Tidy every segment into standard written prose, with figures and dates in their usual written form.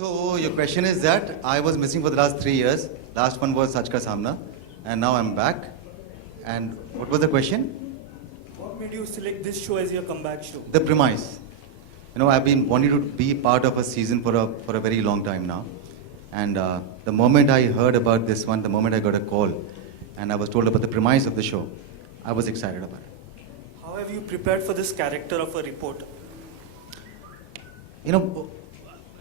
So your question is that I was missing for the last 3 years. Last one was Sach Ka Samna, and now I'm back. And what was the question? What made you select this show as your comeback show? The premise. You know, I've been wanting to be part of a season for a very long time now. And the moment I heard about this one, the moment I got a call, and I was told about the premise of the show, I was excited about it. How have you prepared for this character of a reporter? You know,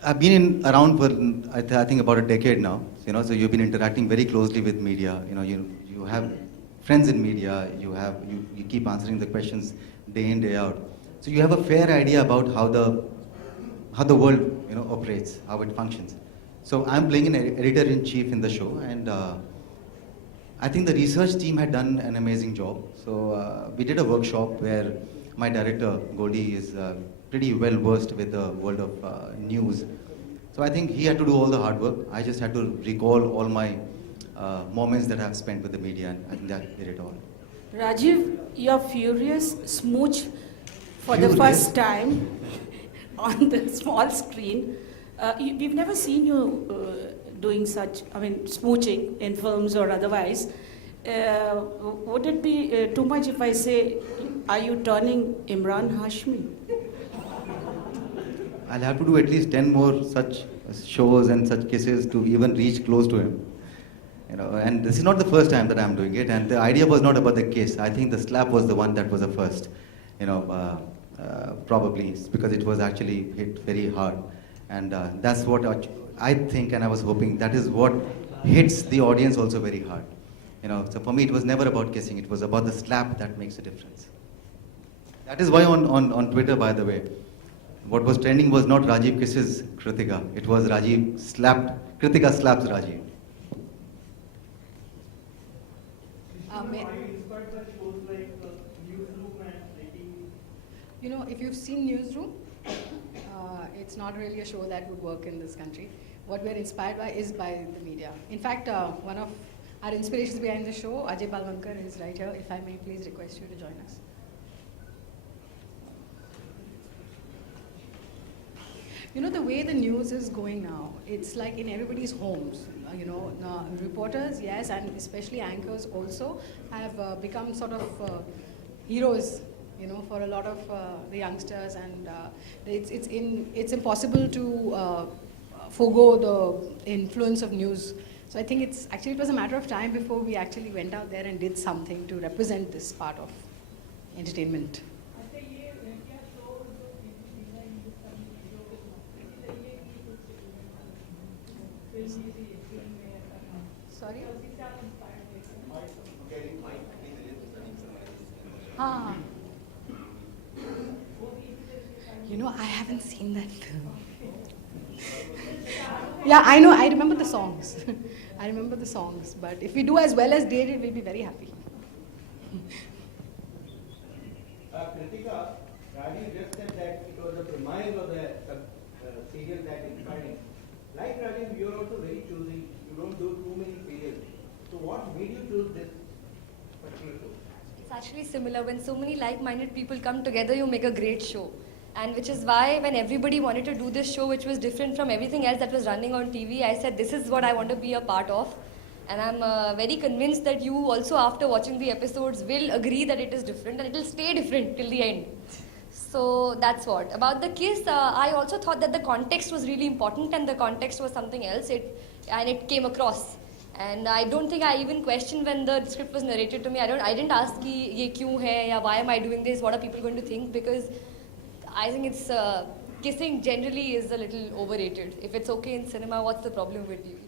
I've been around for I think about a decade now. You know, so you've been interacting very closely with media. You know, you have friends in media. You keep answering the questions day in day out. So you have a fair idea about how the world operates, how it functions. So I'm playing an editor-in-chief in the show, and I think the research team had done an amazing job. So we did a workshop where my director Goldie is pretty well versed with the world of news. So I think he had to do all the hard work. I just had to recall all my moments that I've spent with the media, and I think that did it all. Rajiv, you're furious smooch for the Furious? first time on the small screen. We've never seen you doing such, smooching in films or otherwise. Would it be too much if I say, are you turning Imran Hashmi? I'll have to do at least 10 more such shows and such kisses to even reach close to him. You know, and this is not the first time that I'm doing it. And the idea was not about the kiss. I think the slap was the one that was the first. You know, probably because it was actually hit very hard. And that's what I think, and I was hoping that is what hits the audience also very hard. You know, so for me, it was never about kissing. It was about the slap that makes a difference. That is why on Twitter, by the way, what was trending was not Rajiv kisses Kritika. It was Kritika slaps Rajiv. You know, if you've seen Newsroom, it's not really a show that would work in this country. What we're inspired by is by the media. In fact, one of our inspirations behind the show, Ajay Palwankar, is right here. If I may please request you to join us. You know, the way the news is going now, it's like in everybody's homes. Reporters, yes, and especially anchors also have become sort of heroes, for a lot of the youngsters, and it's impossible to forego the influence of news. So I think it was a matter of time before we actually went out there and did something to represent this part of entertainment. Sorry? Ah. I haven't seen that film. Yeah, I know. I remember the songs. I remember the songs. But if we do as well as they did, we'll be very happy. Kritika, Rajiv just said that it was the premise of the serial that inspired him. Like Rajiv, you are also very choosy. You don't do too many serials. So what made you choose this particular show? It's actually similar. When so many like-minded people come together, you make a great show. And which is why when everybody wanted to do this show, which was different from everything else that was running on TV, I said, this is what I want to be a part of. And I'm very convinced that you also, after watching the episodes, will agree that it is different and it will stay different till the end. So that's what. About the kiss, I also thought that the context was really important, and the context was something else, and it came across. And I don't think I even questioned when the script was narrated to me. I didn't ask ki ye kyun hai, ya why am I doing this, what are people going to think, because I think kissing generally is a little overrated. If it's okay in cinema, what's the problem with you?